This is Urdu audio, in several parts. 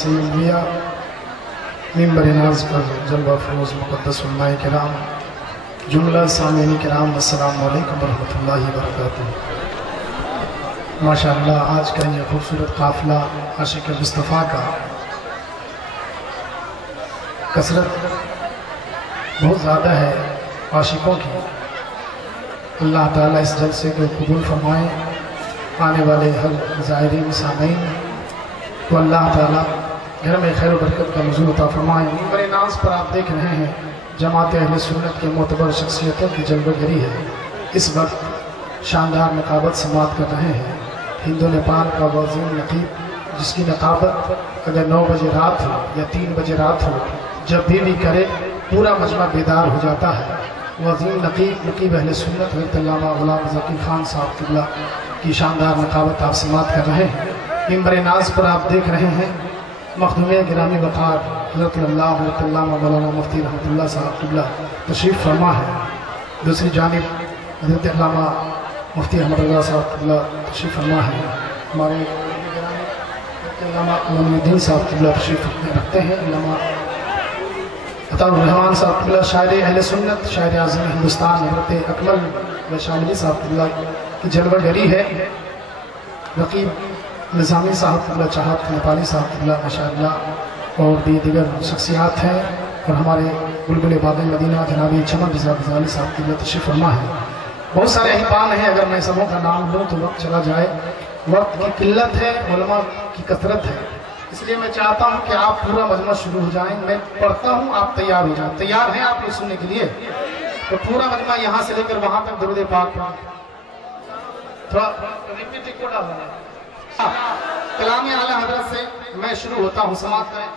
سیدیا منبر ناز پر جلوہ فروز مقدس علماء کرام جملہ سامعین کرام السلام علیکم ورحمۃ اللہ وبرکاتہ۔ ماشاءاللہ آج کا یہ خوبصورت قافلہ عاشق مصطفیٰ کا کثرت بہت زیادہ ہے عاشقوں کی۔ اللہ تعالیٰ اس جلسے کو قبول فرمائیں، آنے والے ہر زائرین سامعین کو اللہ تعالیٰ گھر میں خیر و برکت کا نزول عطا فرمائیں۔ منبر ناز پر آپ دیکھ رہے ہیں جماعت اہل سنت کے معتبر شخصیتوں کی جلوہ گری ہے۔ اس وقت شاندار نقابت سماعت کر رہے ہیں ہندو نیپال کا عظیم نقیب، جس کی نقابت اگر 9 بجے رات ہو یا 3 بجے رات ہو، جب بھی کرے پورا مجمع بیدار ہو جاتا ہے۔ وہ عظیم نقیب اہل سنت حضرت علامہ غلام ذکی خان صاحب قبلہ کی شاندار نقابت آپ سماعت کر رہے ہیں۔ منبر ناز پر آپ دیکھ رہے ہیں مخدوم گرامی وقار حضرت علامہ مولانا مفتی رحمۃ اللہ صاحب قبلہ تشریف فرما ہے۔ دوسری جانب حضرت علامہ مفتی احمد اللہ صاحب قبلہ تشریف فرما ہے۔ ہمارے حضرت علامہ علام الدین صاحب قبلہ تشریف رکھتے ہیں۔ علامہ عطا الرحمان صاحب قبلہ شاعر اہل سنت، شاعر اعظم ہندوستان حضرت اکمل ویشالی صاحب قبلہ کی جلوہ گری ہے۔ رقیب نظامی صاحب قبلہ چاہت نیپالی صاحب قبلہ ماشاءاللہ اور بھی دیگر شخصیات ہیں، اور ہمارے بلبل باد مدینہ جناب چمن رضا غزالی صاحب قبلہ تشریف فرما ہے۔ بہت سارے اہبان ہیں، اگر میں سبوں کا نام لوں تو وقت چلا جائے۔ وقت کی قلت ہے، علماء کی کثرت ہے، اس لیے میں چاہتا ہوں کہ آپ پورا مجمع شروع ہو جائیں، میں پڑھتا ہوں آپ تیار ہو جائیں۔ تیار ہیں آپ لوگ سننے کے لیے؟ تو پورا مجمع یہاں سے لے کر وہاں تک درود پاک تھوڑا ریپیٹ کوڈا ہو جائے۔ کلام اعلیٰ حضرت سے میں شروع ہوتا ہوں، سماعت کریں۔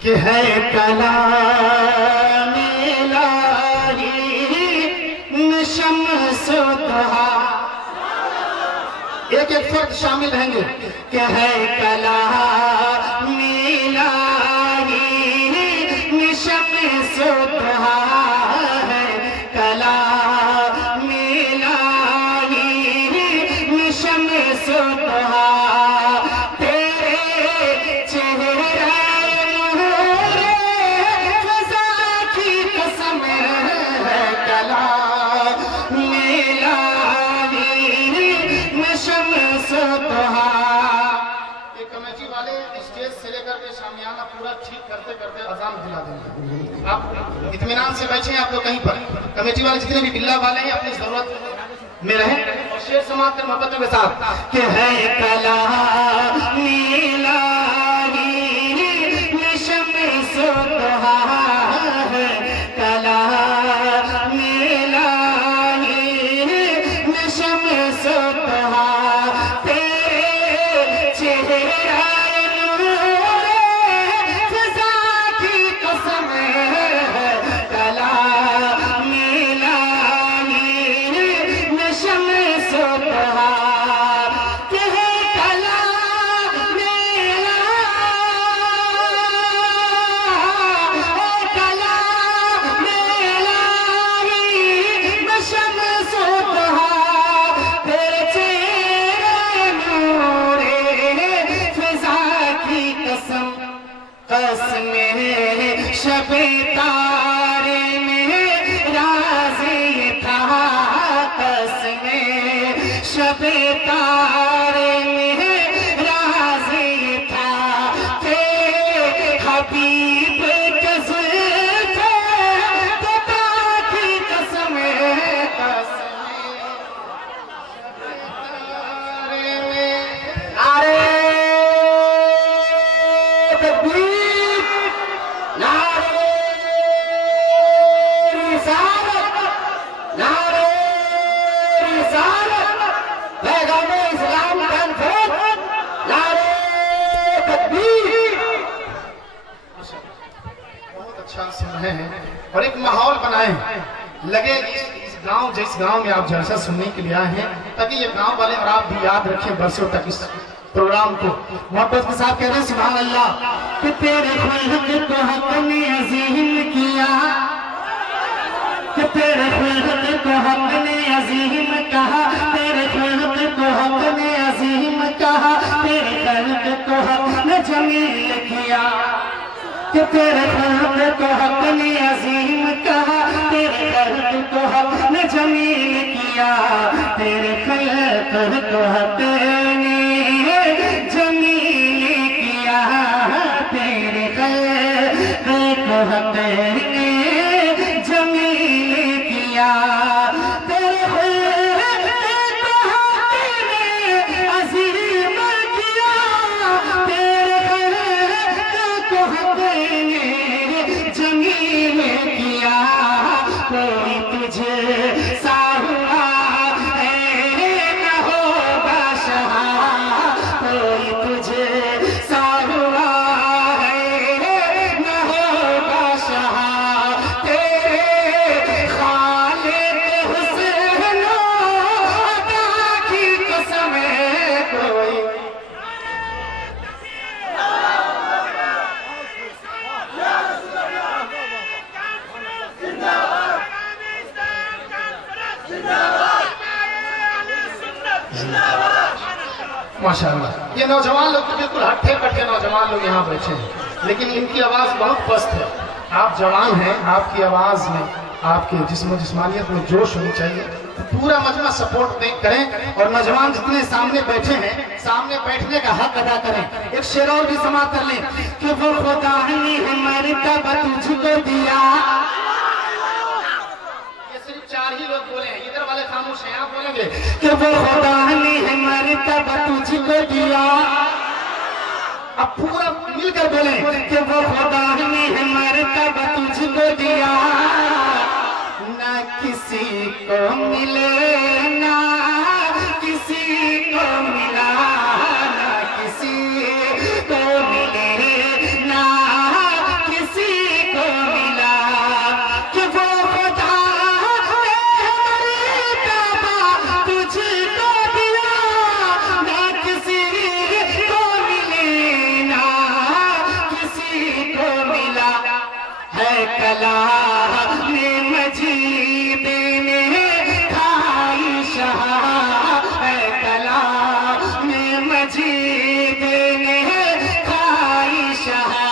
کہ ہے کلام الہی شمس و ضحا، ایک فرد شامل رہیں گے کہ ہے کلام الہی شمس و ضحا، ہے کلام الہی شمس و ضحا، تیرے چہرہ نور فضا کی قسم ہے کلام الہی شمس و ضحا۔ یہ کمیٹی والے اسٹیج سے لے کر کے شامیانہ پورا ٹھیک کرتے کرتے اذان دلا دیں گے۔ آپ اطمینان سے بیٹھیں، آپ لوگ کہیں پر کمیٹی والے جتنے بھی بلّہ والے ہیں اپنی ضرورت میں رہیں اور شعر سماعت کر محبتوں کے ساتھ کہ ہے کلام الہی شمس و ضحا، ہے کلام الہی شمس و ضحا، تیرے چہرہ نور فضا کی قسم ہے کلام الہی شمس و ضحا، کہ ہے کلام الہی شمس و ضحا، تیرے چہرہ نور فضا کی قسم، قسم شب تارے میں راز یہ تھا، قسم شب تارے میں راز یہ تھا، کہ حبیب کے زلف قطع کی قسم ہے، قسم تارے میں نعرہ تکبیر، نعرہ رسالت، نعرہ رسالت، پیغام اسلام کا انفراد، نعرہ تکبیر۔ بہت اچھا سن رہے ہیں اور ایک ماحول بنائیں، لگے جس گاؤں میں آپ جلسہ سننے کے لیے آئے ہیں، تاکہ یہ گاؤں والے اور آپ بھی یاد رکھیں برسوں تک اس پروگرام کو۔ محبت کے ساتھ کہہ رہے ہیں سبحان اللہ، کہ تیرے خلق کو حق نے عظیم کیا، کہ تیرے خلق کو حق نے عظیم کہا، تیرے خلق کو حق نے عظیم کہا، تیرے جمیل کیا کہ تیرے خلق کو حق نے عظیم کہا، تیرے خلق کو حق نے جمیل کیا، تیرے خلق کو حق نے جمیل کیا، تیرے خلق کو حق نے جمیل کیا، تیرے خلق کو حق نے عظیم کیا، تیرے خلق کو حق نے جمیل کیا، کوئی تجھے سا ہوا ہے نہ ہوگا شہا، کوئی تجھے سا ہوا ہے نہ ہوگا شہا، تیرے خالق حسن و عطا کی قسم ہے کوئی ماشاءاللہ۔ یہ نوجوان لوگ تو بالکل ہٹھے کٹھے نوجوان لوگ یہاں بیٹھے ہیں، لیکن ان کی آواز بہت پست ہے۔ آپ جوان ہیں، آپ کی آواز میں، آپ کے جسم و جسمانیت میں جوش ہونی چاہیے، پورا مجمع سپورٹ کریں، اور نوجوان جتنے سامنے بیٹھے ہیں سامنے بیٹھنے کا حق ادا کریں۔ ایک شعر اور بھی سماعت کر لیں کہ وہ خدا نے مرتبہ تجھ کو دیا، یہ صرف 4 ہی لوگ بولے ہیں، ادھر والے خاموش ہیں، آپ بولیں گے کہ وہ خدا نے مرتبہ تجھ کو دیا، اب پورا مل کر بولیں کہ وہ خدا نے مرتبہ تجھ کو دیا، نہ کسی کو ملے نہ کسی کو ملا، نہ کسی کو ملے نہ کسی کو ملا، کہ وہ خدا نے مرتبہ تجھ کو دیا، نہ کسی کو ملے نہ کسی کو ملا، ہے کلام مجید نے کھائی شہا، ہے کلام مجید نے کھائی شہا،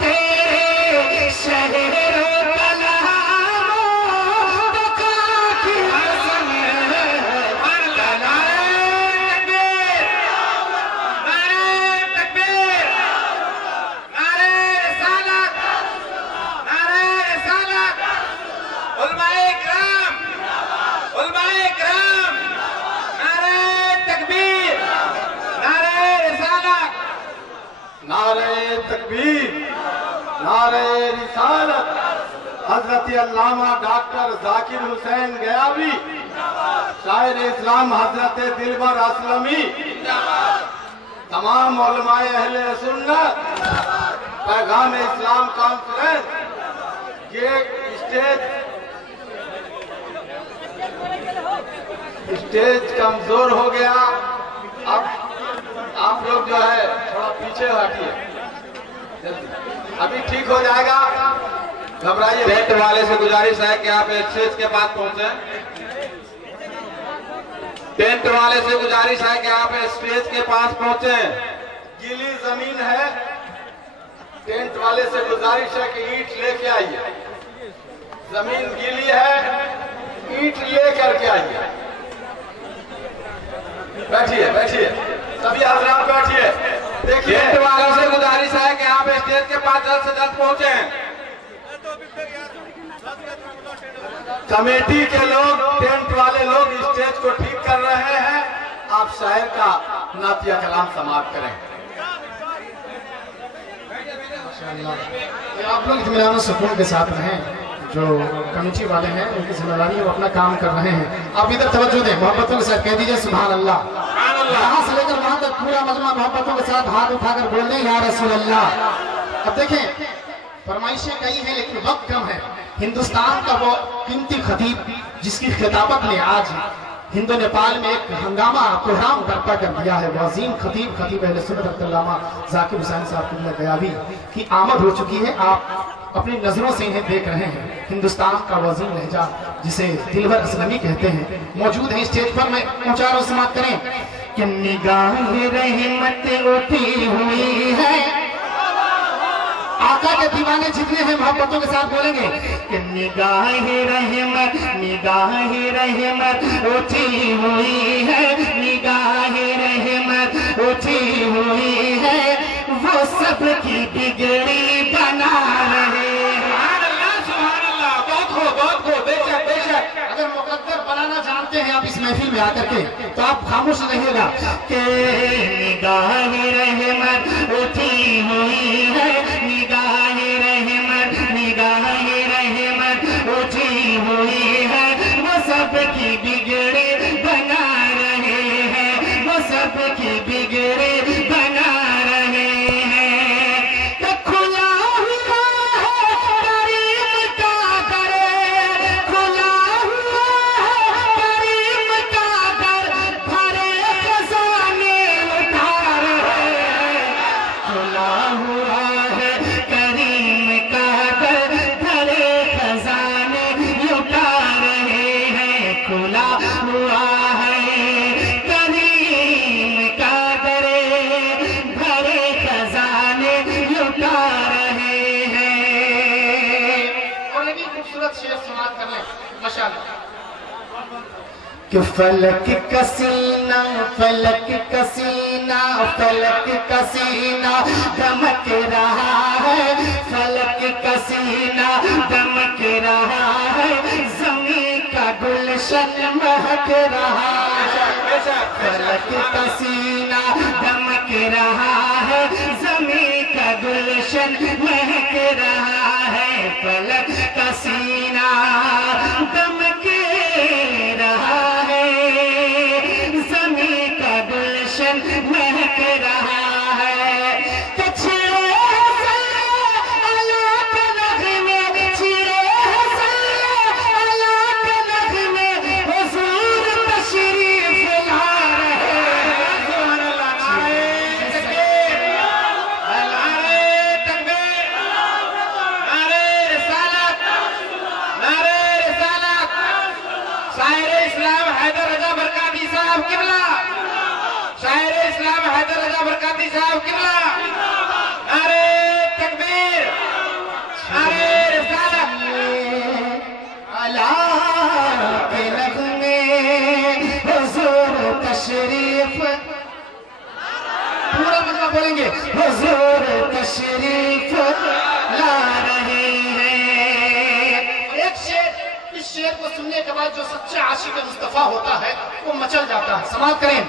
تیرے شہر و کلام و بقا کی قسم ہے، نعرہ تکبیر، نعرہ رسالت، نعرہ رسالت، علماء اکرام، علماء اکرام، نعرہ تکبیر، نعرہ رسالت، نعرہ تکبیر، نعرہ رسالت، حضرت علامہ ڈاکٹر ذاکر حسین گیاوی، شاعر اسلام حضرت دلبر اسلمی، تمام علماء اہل سنت، پیغام اسلام کانفرنس، یہ اسٹیج کمزور ہو گیا، اب آپ لوگ جو ہے تھوڑا پیچھے ہٹیے، ابھی ٹھیک ہو جائے گا، گھبرائیے۔ ٹینٹ والے سے گزارش ہے کہ آپ اسٹیج کے پاس پہنچیں، ٹینٹ والے سے گزارش ہے کہ آپ اسٹیج کے پاس پہنچیں۔ گیلی زمین ہے، ٹینٹ والے سے گزارش ہے کہ اینٹ لے کے آئیے، زمین گیلی ہے، اینٹ لے کر کے آئیے۔ بیٹھیے بیٹھیے، سبھی حضرات بیٹھیے، دیکھیے ٹینٹ والوں سے گزارش ہے کہ آپ اسٹیج کے پاس جلد سے جلد پہنچیں۔ کمیٹی کے لوگ، ٹینٹ والے لوگ اسٹیج کو ٹھیک کر رہے ہیں، آپ شاعر کا نعتیہ کلام سماعت کریں۔ آپ لوگ اطمینان و سکون کے ساتھ رہیں، جو کمیٹی والے ہیں ان کی ذمہ داری ہے، وہ اپنا کام کر رہے ہیں۔ آپ ادھر توجہ دیں، محبتوں کے ساتھ کہہ دیجئے سبحان اللہ، یہاں سے لے کر وہاں تک پورا مجمع محبتوں کے ساتھ ہاتھ اٹھا کر بول دیں یا رسول اللہ۔ اب دیکھیں، فرمائشیں کئی ہیں لیکن وقت کم ہے۔ ہندوستان کا وہ قیمتی خطیب جس کی خطابت نے آج ہند و نیپال میں ایک ہنگامہ کوہرام برپا کر دیا ہے، وہ عظیم خطیب اہل سنت علامہ ذاکر حسین صاحب قبلہ گیاوی کی آمد ہو چکی ہے۔ آپ اپنی نظروں سے انہیں دیکھ رہے ہیں۔ ہندوستان کا وہ عظیم لہجہ جسے دلبر اسلمی کہتے ہیں، موجود ہیں اسٹیج پر، میں اونچا اور سماعت کریں کہ نگاہ رحمت اٹھی ہوئی ہے. آقا کے دیوانے جتنے ہیں محبتوں کے ساتھ بولیں گے کہ نگاہ رحمت اٹھی ہوئی ہے, نگاہ رحمت اٹھی ہوئی ہے, وہ سب کی بگڑی بنا رہے ہیں. سبحان اللہ, بہت ہو, بے شک. اگر مقدر بنانا جانتے ہیں آپ اس محفل میں آ کر کے تو آپ خاموش رہیے گا کہ نگاہ رحمت اٹھی ہوئی ہے, نگاہ رحمت اٹھی ہوئی ہے, وہ سب کی بگڑی بنا رہے ہیں, وہ سب کی بگڑی بنا رہے ہیں. کہ کھلا ہوا ہے کریم کا در, کھلا ہوا ہے کریم کا در, بھرے خزانے اٹھا رہے ہیں. کھلا ہوا ہے کریم کا در, بھرے خزانے اٹھا رہے ہیں. کھلا ہوا ہے کریم کا در, بھرے خزانے اٹھا رہے ہیں. اور یہ بھی خوبصورت شعر سماعت کر لیں ماشاءاللہ. کہ فلک کا سینہ, فلک کا سینہ, فلک کا سینہ دمک رہا ہے, فلک کا سینہ دمک رہا ہے, زمین کا گلشن مہک رہا ہے. فلک کا سینہ دمک رہا ہے, زمین کا گلشن مہک رہا ہے. فلک کا سینہ دمک رہا ہے, زمین کا گلشن مہک رہا ہے. کہ چھڑے اللہ کے نغمے, چھڑے اللہ کے نغمے, حضور تشریف لا رہے ہیں. سبحان اللہ, نعرہ تکبیر, نعرہ تکبیر, نعرہ رسالت, نعرہ رسالت. شاعر اسلام حیدر رضا برکاتی صاحب قبلہ, شاعر اسلام حیدر رضا برکاتی صاحب قبلہ. نعرہ تکبیر, نعرہ رسالت. اللہ کے نغمے, حضور تشریف, پورا مطلب بولیں گے, حضور تشریف لا رہے ہیں. ایک شعر, اس شعر کو سننے کے بعد جو سچا عاشق مصطفیٰ ہوتا ہے وہ مچل جاتا ہے. سماعت کریں.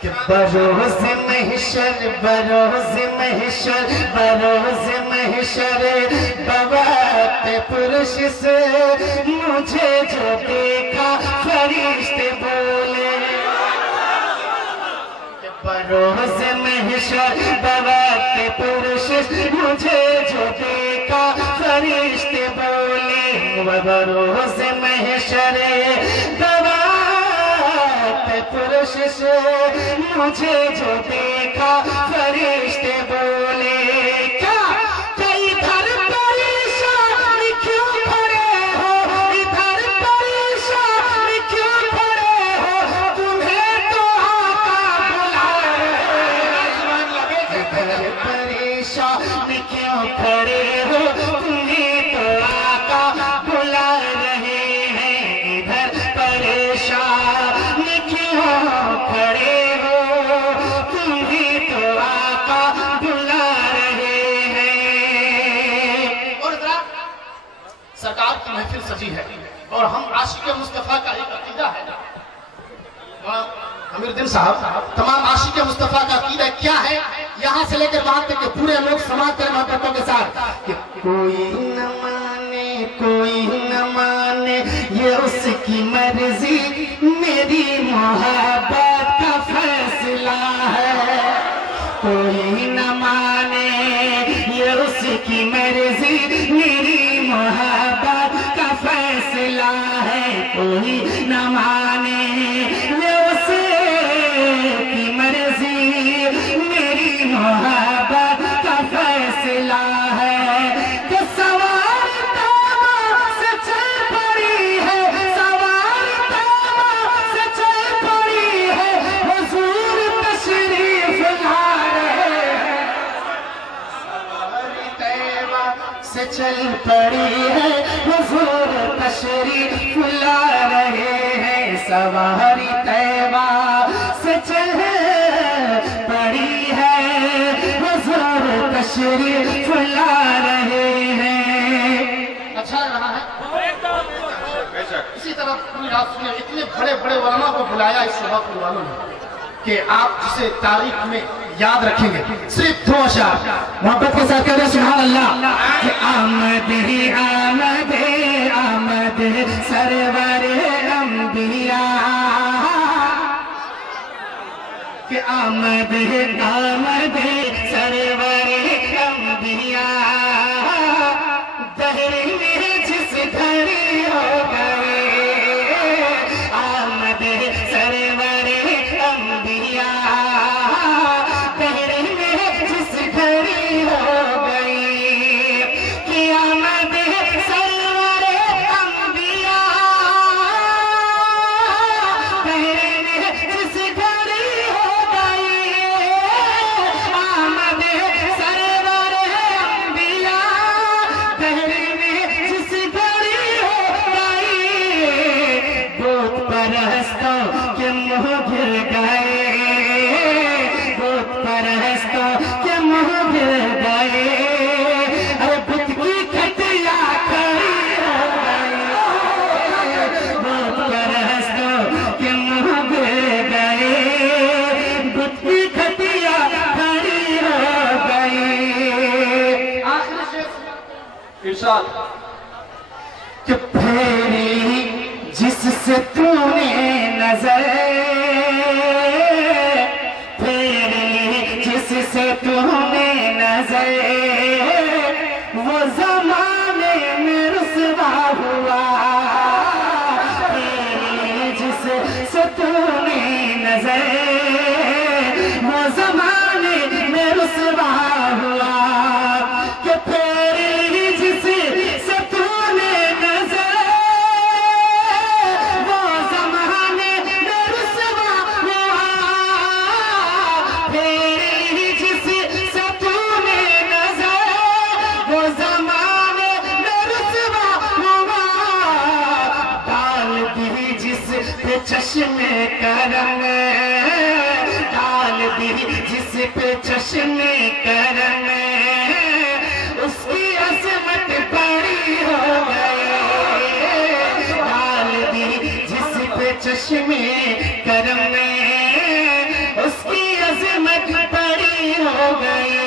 کہ بروز محشر, بروز محشر, بروز محشر, بوقت پرش سے مجھے جو دیکھا فرشتے بولے. کہ بروز محشر, بوقت پرش مجھے جو دیکھا فرشتے بولے. بروز محشر, بوقت پرش سے مجھے جو دیکھا فرشتے بولے. کیا ادھر پریشان کیوں کھڑے ہو, ادھر پریشان کیوں کھڑے ہو, تمہیں تو آقا بلا رہے ہیں. ادھر پریشان کیوں کھڑے ہو, تمہیں تو آقا بلا رہے ہیں. ادھر پریشان کیوں کھڑے ہو, تمہیں تو آقا بلا رہے ہیں. اور حضرات, سرکار کی محفل سجی ہے اور ہم عاشق مصطفیٰ کا ایک عقیدہ ہے. امیر الدین صاحب, تمام عاشق مصطفیٰ کا عقیدہ کیا ہے, یہاں سے لے کر وہاں تک کہ پورے لوگ سماعت کریں محبتوں کے ساتھ. کہ کوئی نہ مانے, کوئی نہ مانے, یہ اس کی مرضی, میری محبت کا فیصلہ ہے. کوئی نہ مانے, یہ اس کی مرضی, میری محبت کا فیصلہ ہے. کوئی نہ مانے, یہ اس کی مرضی, میری محبت کا فیصلہ ہے. کہ سوار تابہ سے چل پڑی ہے, سوار تابہ سے چل پڑی ہے, حضور سے چل پڑی ہے حضور تشریف لا رہے ہیں سواری طیبہ سے چل پڑی ہے حضور تشریف لا رہے ہیں اچھا رہا ہے اسی طرح پوری رات سنے اتنے بڑے بڑے علماء کو بلایا اس صبح پور والوں نے کہ آپ جسے تاریخ میں یاد رکھیں گے صرف دو اشعار محبت کے ساتھ کہتے ہیں سبحان اللہ کہ آمد ہی آمد آمد سرور انبیاء کہ آمد آمد سرور انبیاء دہر میں جس گھڑی ہو گئے آمد سرور انبیاء دہر میں جس گھڑی ہو گئی کہ آمد سرور انبیاء دہر میں جس گھڑی ہو گئی آمد سرور انبیاء دہر میں جس گھڑی ہو گئی بت پرستوں کے منہ گر گئے بت پرستوں کے منہ گر گئے ارے بت کی کھٹیا کھڑی ہو گئی بت پرستوں کے منہ گر گئے بت کی کھٹیا کھڑی ہو گئی آخری شیخ ارشاد کہ پھیری جس سے تو نے نظر پھیری جس سے تو نے نظر وہ زمانے میں رسوا ہوا پھیری جس سے تو نے نظر وہ زمانے میں رسوا ہوا کہ پھیری جس سے تو نے نظر وہ زمانے میں رسوا ہوا پھیری جس سے تو نے نظر وہ زمانے میں رسوا ہوا ڈال دی جس پہ چشم کرم ڈال دی جس پہ چشم کرم اس کی عظمت بڑی ہو گئی ڈال دی جس پہ چشم کرم اس کی عظمت بڑی ہو گئی